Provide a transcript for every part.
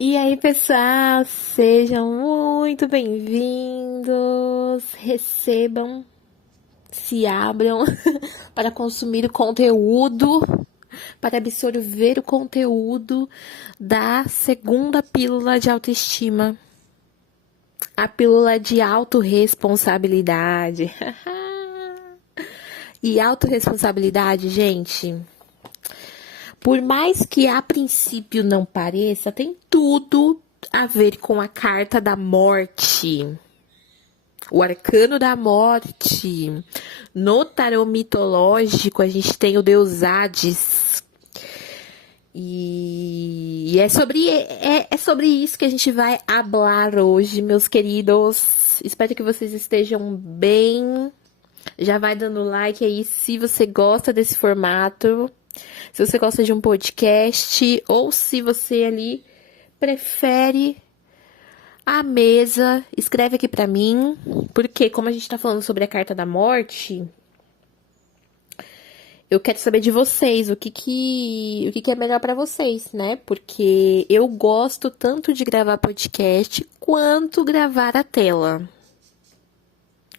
E aí, pessoal, sejam muito bem-vindos. Recebam, se abram para consumir o conteúdo, para absorver o conteúdo da segunda pílula de autoestima, a pílula de autorresponsabilidade. E autorresponsabilidade, gente, por mais que a princípio não pareça, tem tudo a ver com a carta da morte. O arcano da morte. No tarô mitológico, a gente tem o deus Hades. E é sobre isso que a gente vai falar hoje, meus queridos. Espero que vocês estejam bem. Já vai dando like aí se você gosta desse formato. Se você gosta de um podcast ou se você ali prefere a mesa, escreve aqui pra mim, porque como a gente tá falando sobre a carta da morte, eu quero saber de vocês, o que é melhor pra vocês, né? Porque eu gosto tanto de gravar podcast quanto gravar a tela.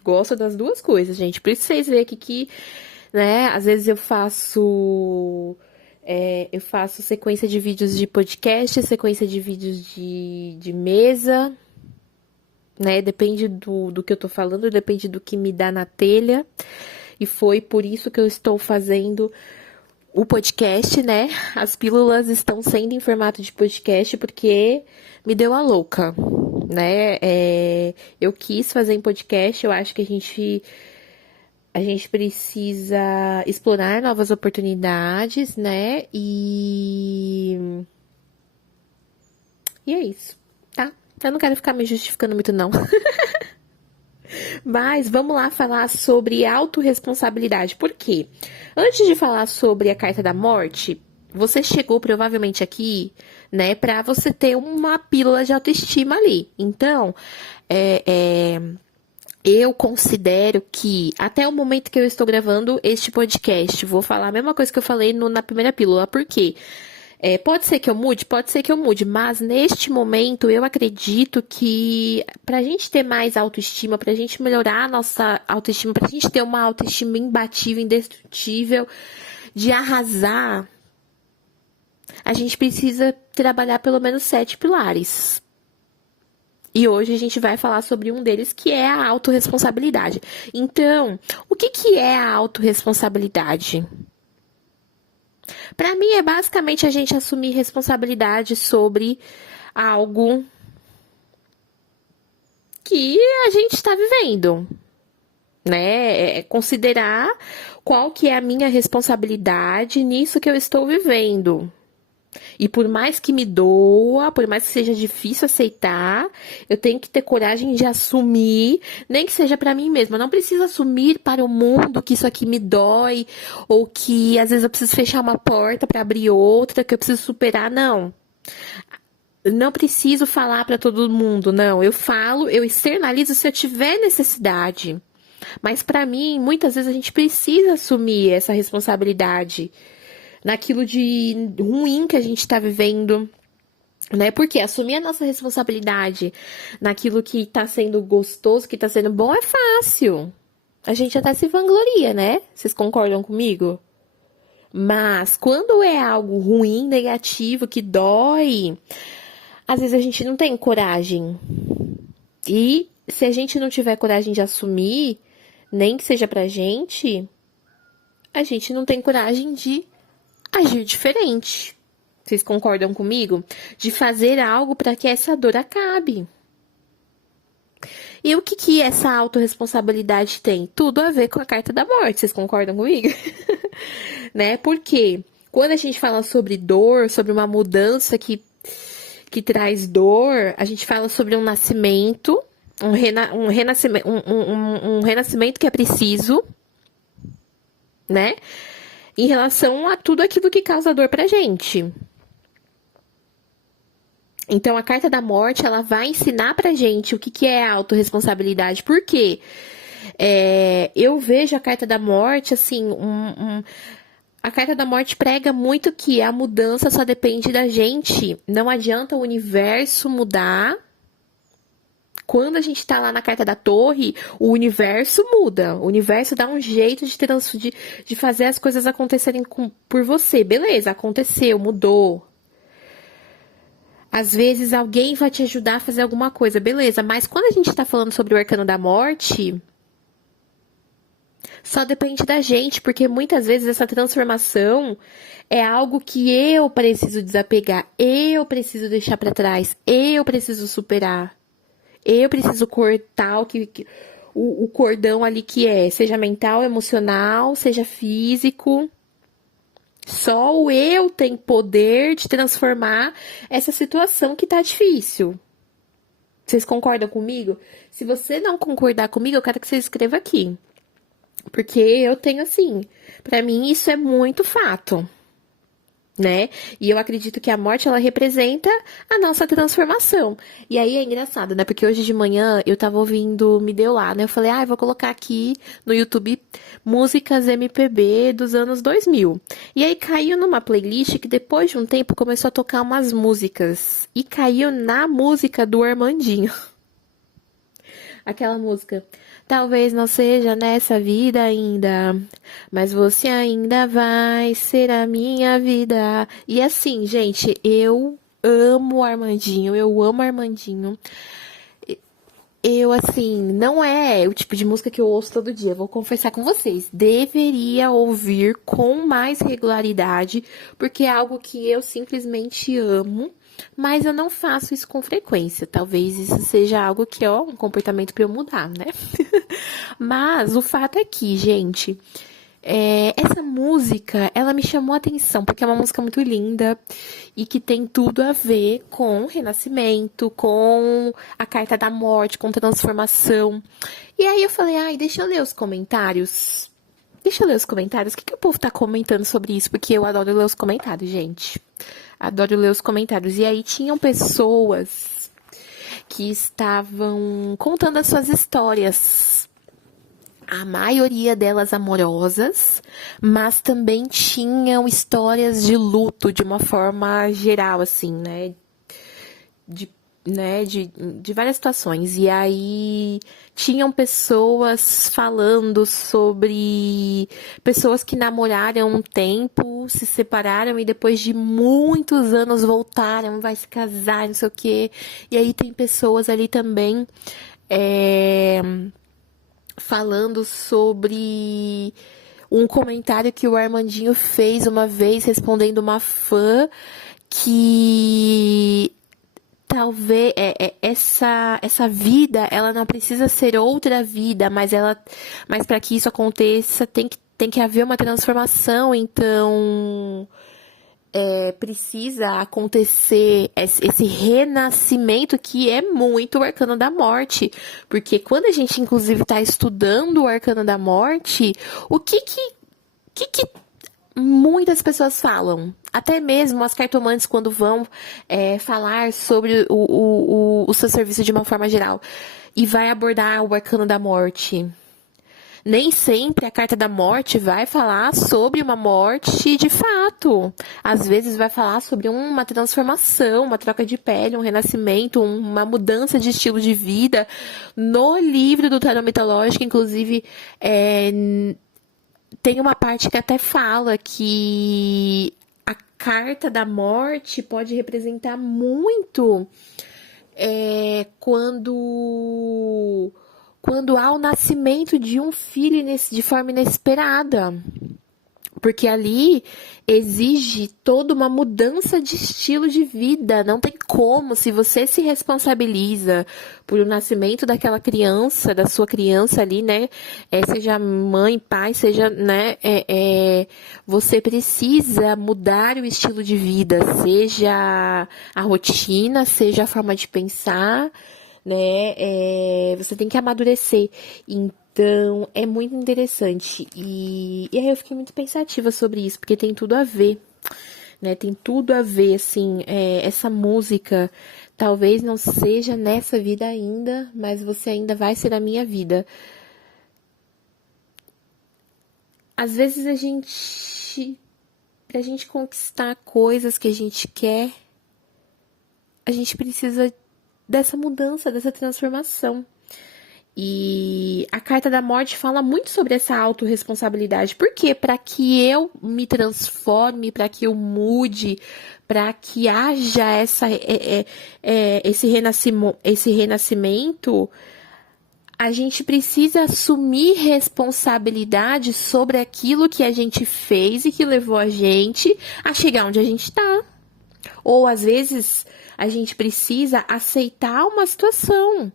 Gosto das duas coisas, gente. Por isso vocês veem aqui que, né, às vezes eu faço sequência de vídeos de podcast, sequência de vídeos de mesa, né? Depende do que eu tô falando, depende do que me dá na telha. E foi por isso que eu estou fazendo o podcast, né? As pílulas estão sendo em formato de podcast porque me deu a louca, né? Eu quis fazer em podcast, eu acho que a gente precisa explorar novas oportunidades, né? E é isso, tá? Eu não quero ficar me justificando muito, não. Mas vamos lá falar sobre autorresponsabilidade. Por quê? Antes de falar sobre a carta da morte, você chegou provavelmente aqui, né, pra você ter uma pílula de autoestima ali. Então, é, é, eu considero que, até o momento que eu estou gravando este podcast, vou falar a mesma coisa que eu falei na primeira pílula. Por quê? Pode ser que eu mude? Pode ser que eu mude, mas neste momento eu acredito que pra gente ter mais autoestima, pra gente melhorar a nossa autoestima, pra gente ter uma autoestima imbatível, indestrutível, de arrasar, a gente precisa trabalhar pelo menos 7 pilares. E hoje a gente vai falar sobre um deles, que é a autorresponsabilidade. Então, o que é a autorresponsabilidade? Para mim é basicamente a gente assumir responsabilidade sobre algo que a gente está vivendo, né? Considerar qual que é a minha responsabilidade nisso que eu estou vivendo. E por mais que me doa, por mais que seja difícil aceitar, eu tenho que ter coragem de assumir, nem que seja para mim mesma. Eu não preciso assumir para o mundo que isso aqui me dói, ou que às vezes eu preciso fechar uma porta para abrir outra, que eu preciso superar, não. Eu não preciso falar para todo mundo, não. Eu falo, eu externalizo se eu tiver necessidade. Mas para mim, muitas vezes a gente precisa assumir essa responsabilidade naquilo de ruim que a gente está vivendo, né? Porque assumir a nossa responsabilidade naquilo que tá sendo gostoso, que tá sendo bom, é fácil. A gente até se vangloria, né? Vocês concordam comigo? Mas quando é algo ruim, negativo, que dói, às vezes a gente não tem coragem. E se a gente não tiver coragem de assumir, nem que seja pra gente, a gente não tem coragem de agir diferente. Vocês concordam comigo? De fazer algo para que essa dor acabe. E o que essa autorresponsabilidade tem? Tudo a ver com a carta da morte. Vocês concordam comigo? Né? Porque quando a gente fala sobre dor, sobre uma mudança que traz dor, a gente fala sobre um nascimento, um renascimento, um renascimento que é preciso, né? Em relação a tudo aquilo que causa dor pra gente. Então, a carta da morte, ela vai ensinar pra gente o que é a autorresponsabilidade. Por quê? Eu vejo a carta da morte, assim, A carta da morte prega muito que a mudança só depende da gente. Não adianta o universo mudar. Quando a gente tá lá na carta da torre, o universo muda. O universo dá um jeito de fazer as coisas acontecerem por você. Beleza, aconteceu, mudou. Às vezes alguém vai te ajudar a fazer alguma coisa, beleza. Mas quando a gente tá falando sobre o arcano da morte, só depende da gente, porque muitas vezes essa transformação é algo que eu preciso desapegar, eu preciso deixar pra trás, eu preciso superar. Eu preciso cortar o cordão ali que é, seja mental, emocional, seja físico. Só o eu tem poder de transformar essa situação que tá difícil. Vocês concordam comigo? Se você não concordar comigo, eu quero que você escreva aqui. Porque eu tenho assim, pra mim isso é muito fato. Né? E eu acredito que a morte, ela representa a nossa transformação. E aí é engraçado, né? Porque hoje de manhã eu tava ouvindo Me Deu Lá, né? Eu falei, eu vou colocar aqui no YouTube músicas MPB dos anos 2000. E aí caiu numa playlist que depois de um tempo começou a tocar umas músicas. E caiu na música do Armandinho. Aquela música. Talvez não seja nessa vida ainda, mas você ainda vai ser a minha vida. E assim, gente, eu amo o Armandinho, eu amo Armandinho. Eu, assim, não é o tipo de música que eu ouço todo dia, vou confessar com vocês. Deveria ouvir com mais regularidade, porque é algo que eu simplesmente amo, mas eu não faço isso com frequência. Talvez isso seja algo que é um comportamento pra eu mudar, né? Mas o fato é que, gente, essa música, ela me chamou a atenção, porque é uma música muito linda e que tem tudo a ver com renascimento, com a carta da morte, com transformação. E aí eu falei, deixa eu ler os comentários. Deixa eu ler os comentários. O que o povo tá comentando sobre isso? Porque eu adoro ler os comentários, gente. Adoro ler os comentários. E aí tinham pessoas que estavam contando as suas histórias. A maioria delas amorosas, mas também tinham histórias de luto de uma forma geral, assim, né? De várias situações. E aí tinham pessoas falando sobre pessoas que namoraram um tempo, se separaram e depois de muitos anos voltaram, vai se casar, não sei o quê. E aí tem pessoas ali também. Falando sobre um comentário que o Armandinho fez uma vez respondendo uma fã que talvez essa vida ela não precisa ser outra vida, mas para que isso aconteça tem que haver uma transformação, então precisa acontecer esse renascimento que é muito o arcano da morte. Porque quando a gente, inclusive, está estudando o arcano da morte, o que muitas pessoas falam? Até mesmo as cartomantes, quando vão falar sobre o seu serviço de uma forma geral, e vai abordar o arcano da morte. Nem sempre a carta da morte vai falar sobre uma morte de fato. Às vezes vai falar sobre uma transformação, uma troca de pele, um renascimento, uma mudança de estilo de vida. No livro do tarot mitológico, inclusive, tem uma parte que até fala que a carta da morte pode representar muito quando há o nascimento de um filho de forma inesperada. Porque ali exige toda uma mudança de estilo de vida. Não tem como, se você se responsabiliza por o nascimento daquela criança, da sua criança ali, né? Seja mãe, pai, seja, né? Você precisa mudar o estilo de vida, seja a rotina, seja a forma de pensar, né? Você tem que amadurecer. Então, é muito interessante. E aí eu fiquei muito pensativa sobre isso, porque tem tudo a ver, né? Tem tudo a ver, assim, essa música talvez não seja nessa vida ainda, mas você ainda vai ser a minha vida. Às vezes a gente pra gente conquistar coisas que a gente quer, a gente precisa dessa mudança, dessa transformação. E a carta da morte fala muito sobre essa autorresponsabilidade. Por quê? Para que eu me transforme, para que eu mude, para que haja esse renascimento, a gente precisa assumir responsabilidade sobre aquilo que a gente fez e que levou a gente a chegar onde a gente está. Ou às vezes a gente precisa aceitar uma situação.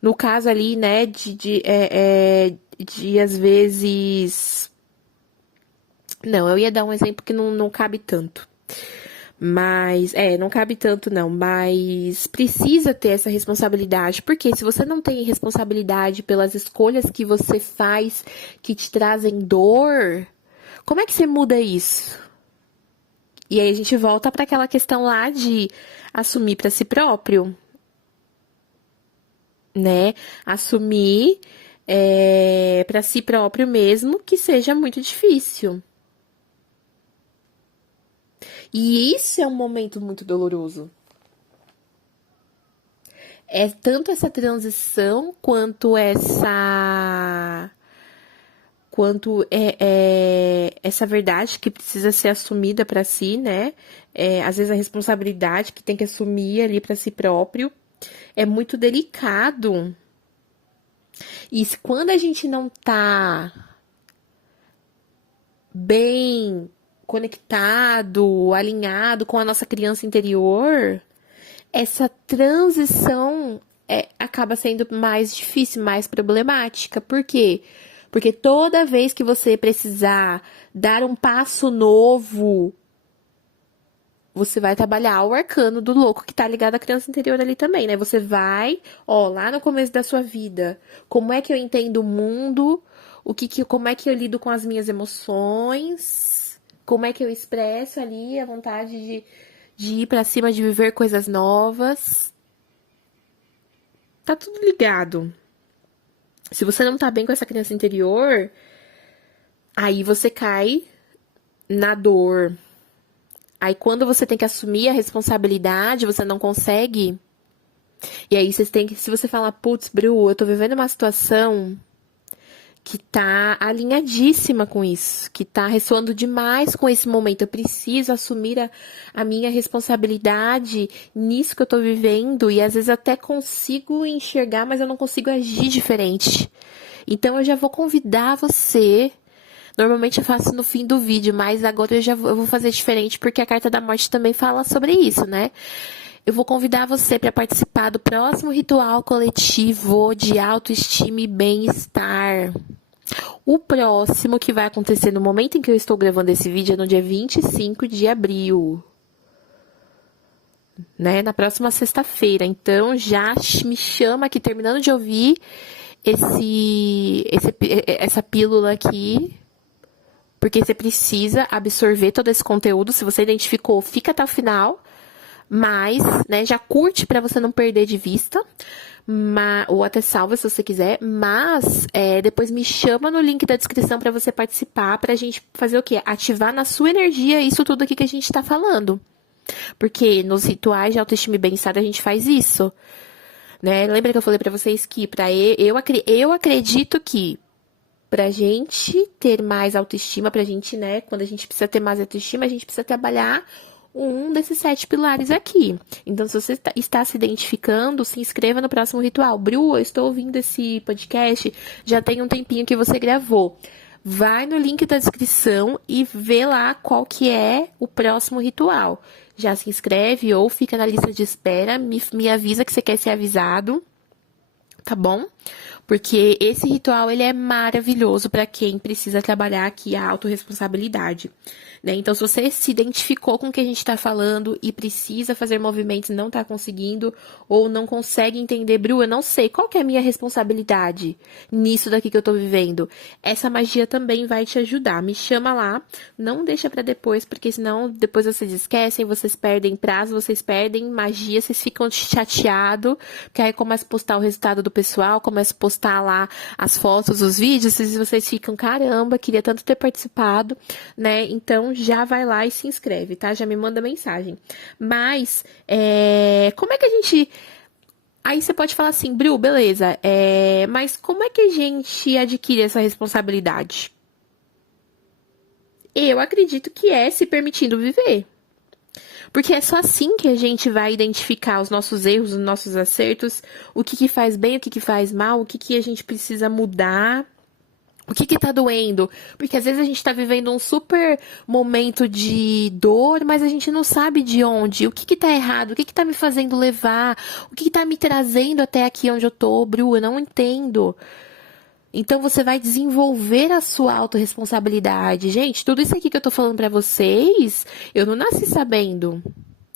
No caso ali, né, de às vezes. Não, eu ia dar um exemplo que não cabe tanto. Mas, não cabe tanto não, mas precisa ter essa responsabilidade, porque se você não tem responsabilidade pelas escolhas que você faz, que te trazem dor, como é que você muda isso? E aí a gente volta para aquela questão lá de assumir para si próprio, né? Assumir para si próprio mesmo que seja muito difícil. E isso é um momento muito doloroso. É tanto essa transição quanto essa verdade que precisa ser assumida para si, né? Às vezes a responsabilidade que tem que assumir ali para si próprio é muito delicado. E quando a gente não tá bem conectado, alinhado com a nossa criança interior, essa transição acaba sendo mais difícil, mais problemática. Por quê? Porque toda vez que você precisar dar um passo novo, você vai trabalhar o arcano do louco que tá ligado à criança interior ali também, né? Você vai, lá no começo da sua vida, como é que eu entendo o mundo, como é que eu lido com as minhas emoções, como é que eu expresso ali a vontade de ir pra cima, de viver coisas novas. Tá tudo ligado. Se você não tá bem com essa criança interior, aí você cai na dor. Aí quando você tem que assumir a responsabilidade, você não consegue. E aí se você falar, putz, Bru, eu tô vivendo uma situação que tá alinhadíssima com isso, que tá ressoando demais com esse momento. Eu preciso assumir a minha responsabilidade nisso que eu tô vivendo, e às vezes até consigo enxergar, mas eu não consigo agir diferente. Então eu já vou convidar você. Normalmente eu faço no fim do vídeo, mas agora eu vou fazer diferente, porque a carta da morte também fala sobre isso, né? Eu vou convidar você para participar do próximo ritual coletivo de autoestima e bem-estar. O próximo, que vai acontecer no momento em que eu estou gravando esse vídeo, é no dia 25 de abril. Né? Na próxima sexta-feira. Então, já me chama aqui, terminando de ouvir essa pílula aqui, porque você precisa absorver todo esse conteúdo. Se você identificou, fica até o final. Mas, né, já curte para você não perder de vista. Ou até salva se você quiser. Mas, depois me chama no link da descrição para você participar. Pra gente fazer o quê? Ativar na sua energia isso tudo aqui que a gente tá falando. Porque nos rituais de autoestima e bem-estar a gente faz isso. Né? Lembra que eu falei para vocês que eu acredito que pra gente ter mais autoestima, pra gente, né, quando a gente precisa ter mais autoestima, a gente precisa trabalhar um desses 7 pilares aqui. Então, se você está se identificando, se inscreva no próximo ritual. Bru, eu estou ouvindo esse podcast, já tem um tempinho que você gravou. Vai no link da descrição e vê lá qual que é o próximo ritual. Já se inscreve ou fica na lista de espera, me avisa que você quer ser avisado, tá bom? Porque esse ritual, ele é maravilhoso para quem precisa trabalhar aqui a autorresponsabilidade, né? Então, se você se identificou com o que a gente está falando e precisa fazer movimentos e não está conseguindo, ou não consegue entender, Bru, eu não sei, qual que é a minha responsabilidade nisso daqui que eu tô vivendo? Essa magia também vai te ajudar. Me chama lá, não deixa para depois, porque senão depois vocês esquecem, vocês perdem prazo, vocês perdem magia, vocês ficam chateados, porque aí começa a postar o resultado do pessoal, começa começo a postar lá as fotos, os vídeos, e vocês ficam, caramba, queria tanto ter participado, né? Então já vai lá e se inscreve, tá? Já me manda mensagem. Mas, como é que a gente... Aí você pode falar assim, Bru, beleza, mas como é que a gente adquire essa responsabilidade? Eu acredito que é se permitindo viver. Porque é só assim que a gente vai identificar os nossos erros, os nossos acertos, o que faz bem, o que faz mal, o que a gente precisa mudar, o que tá doendo. Porque às vezes a gente tá vivendo um super momento de dor, mas a gente não sabe de onde, o que tá errado, o que tá me fazendo levar, o que tá me trazendo até aqui onde eu tô, Bru, eu não entendo. Então você vai desenvolver a sua autorresponsabilidade. Gente, tudo isso aqui que eu tô falando pra vocês, eu não nasci sabendo.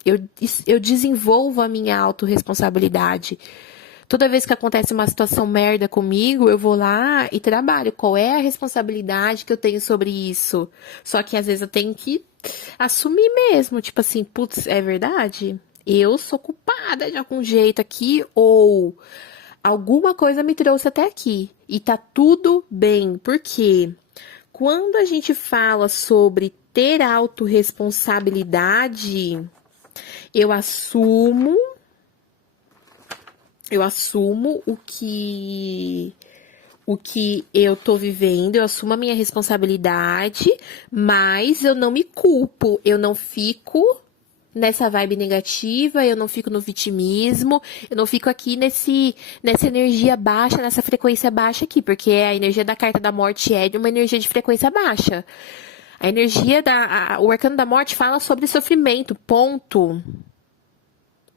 Eu desenvolvo a minha autorresponsabilidade. Toda vez que acontece uma situação merda comigo, eu vou lá e trabalho. Qual é a responsabilidade que eu tenho sobre isso? Só que às vezes eu tenho que assumir mesmo. Tipo assim, putz, é verdade? Eu sou culpada de algum jeito aqui, ou alguma coisa me trouxe até aqui. E tá tudo bem, porque quando a gente fala sobre ter autorresponsabilidade, eu assumo o que eu tô vivendo, eu assumo a minha responsabilidade, mas eu não me culpo, eu não fico nessa vibe negativa, eu não fico no vitimismo, eu não fico aqui nessa energia baixa, nessa frequência baixa aqui, porque a energia da carta da morte é de uma energia de frequência baixa. A energia o arcano da morte fala sobre sofrimento, ponto.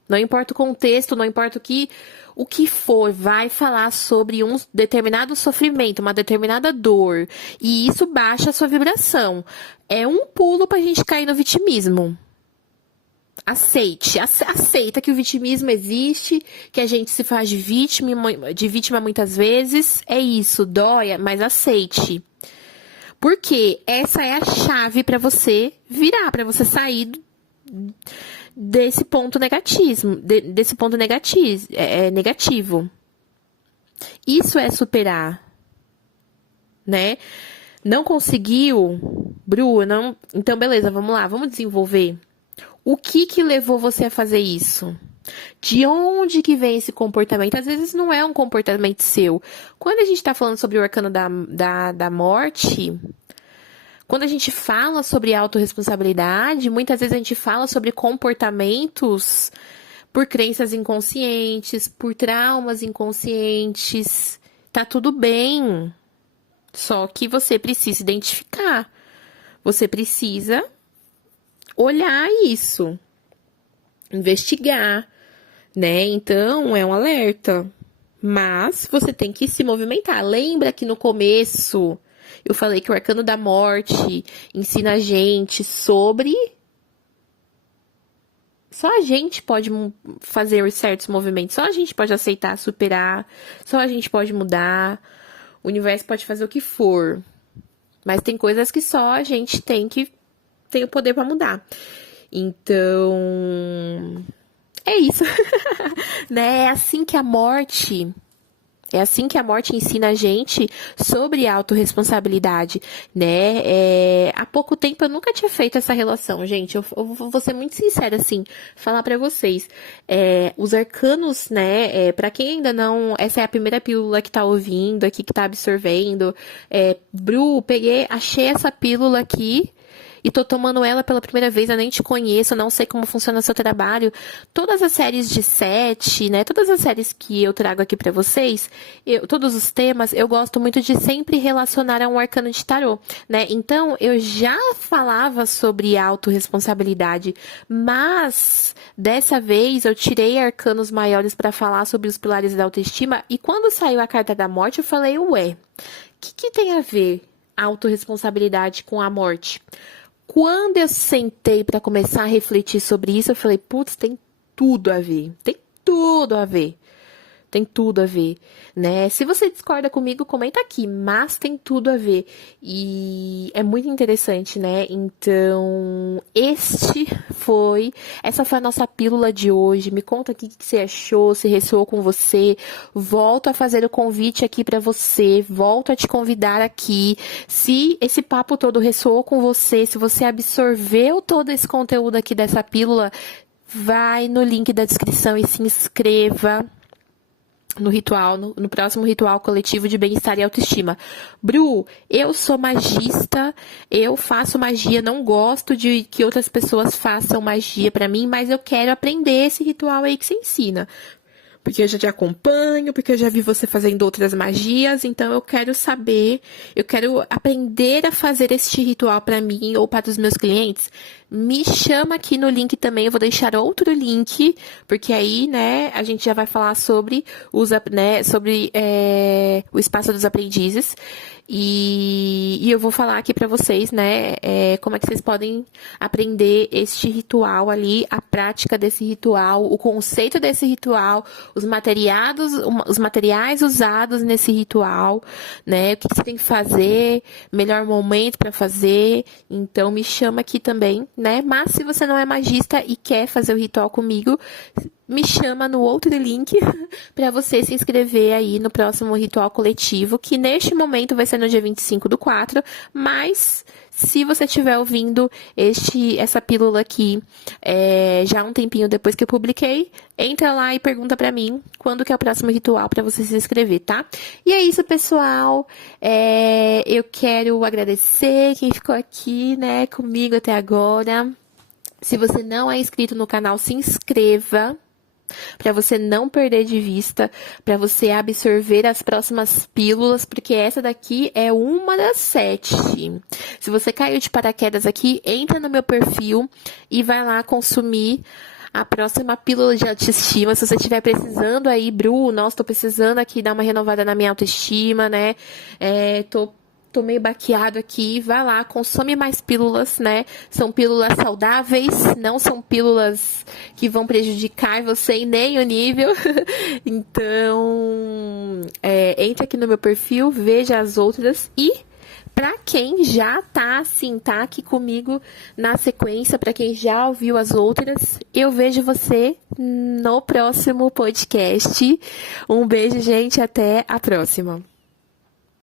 Não importa o contexto, não importa o que for, vai falar sobre um determinado sofrimento, uma determinada dor, e isso baixa a sua vibração. É um pulo pra gente cair no vitimismo. Aceita que o vitimismo existe, que a gente se faz de vítima muitas vezes. É isso, dói, mas aceite. Porque essa é a chave para você virar, para você sair desse ponto negativo. Isso é superar, né? Não conseguiu, Bru, não... Então, beleza, vamos lá, vamos desenvolver. O que levou você a fazer isso? De onde que vem esse comportamento? Às vezes não é um comportamento seu. Quando a gente está falando sobre o arcano da morte, quando a gente fala sobre autorresponsabilidade, muitas vezes a gente fala sobre comportamentos por crenças inconscientes, por traumas inconscientes. Tá tudo bem. Só que você precisa identificar. Você precisa olhar isso, investigar, né? Então, é um alerta. Mas você tem que se movimentar. Lembra que no começo eu falei que o arcano da morte ensina a gente sobre... Só a gente pode fazer os certos movimentos. Só a gente pode aceitar, superar. Só a gente pode mudar. O universo pode fazer o que for. Mas tem coisas que só a gente tem o poder para mudar. Então, é isso. Né? É assim que a morte ensina a gente sobre autorresponsabilidade, né? Há pouco tempo eu nunca tinha feito essa relação, gente. Eu vou ser muito sincera, assim, falar pra vocês. Os arcanos, né? Pra quem ainda não... Essa é a primeira pílula que tá ouvindo aqui, que tá absorvendo. Bru, achei essa pílula aqui. E tô tomando ela pela primeira vez, eu nem te conheço, eu não sei como funciona o seu trabalho. Todas as séries de 7, né? Todas as séries que eu trago aqui pra vocês, todos os temas, eu gosto muito de sempre relacionar a um arcano de tarô, né? Então, eu já falava sobre autorresponsabilidade, mas dessa vez eu tirei arcanos maiores pra falar sobre os pilares da autoestima, e quando saiu a carta da morte, eu falei, ué, o que tem a ver autorresponsabilidade com a morte? Quando eu sentei para começar a refletir sobre isso, eu falei, putz, tem tudo a ver. Tem tudo a ver. Tem tudo a ver, né? Se você discorda comigo, comenta aqui, mas tem tudo a ver. E é muito interessante, né? Então, essa foi a nossa pílula de hoje. Me conta aqui o que você achou, se ressoou com você. Volto a fazer o convite aqui pra você, volto a te convidar aqui. Se esse papo todo ressoou com você, se você absorveu todo esse conteúdo aqui dessa pílula, vai no link da descrição e se inscreva no ritual, no próximo ritual coletivo de bem-estar e autoestima. Bru, eu sou magista, eu faço magia, não gosto de que outras pessoas façam magia pra mim, mas eu quero aprender esse ritual aí que você ensina. Porque eu já te acompanho, porque eu já vi você fazendo outras magias, então eu quero saber, eu quero aprender a fazer este ritual para mim ou para os meus clientes. Me chama aqui no link também, eu vou deixar outro link, porque aí, né, a gente já vai falar sobre o espaço dos aprendizes. E eu vou falar aqui para vocês, né, como é que vocês podem aprender este ritual ali, a prática desse ritual, o conceito desse ritual, os materiais usados nesse ritual, né, o que você tem que fazer, melhor momento para fazer. Então, me chama aqui também, né, mas se você não é magista e quer fazer o ritual comigo, me chama no outro link para você se inscrever aí no próximo ritual coletivo, que neste momento vai ser no dia 25/4, mas se você estiver ouvindo essa pílula aqui já um tempinho depois que eu publiquei, entra lá e pergunta para mim quando que é o próximo ritual para você se inscrever, tá? E é isso, pessoal. Eu quero agradecer quem ficou aqui, né, comigo até agora. Se você não é inscrito no canal, se inscreva, para você não perder de vista, para você absorver as próximas pílulas, porque essa daqui é uma das 7. Se você caiu de paraquedas aqui, entra no meu perfil e vai lá consumir a próxima pílula de autoestima. Se você estiver precisando aí, Bru, nossa, tô precisando aqui dar uma renovada na minha autoestima, né? Tô meio baqueado aqui, vai lá, consome mais pílulas, né? São pílulas saudáveis, não são pílulas que vão prejudicar você em nenhum nível. Então, entre aqui no meu perfil, veja as outras e para quem já tá aqui comigo na sequência, para quem já ouviu as outras, eu vejo você no próximo podcast. Um beijo, gente, até a próxima.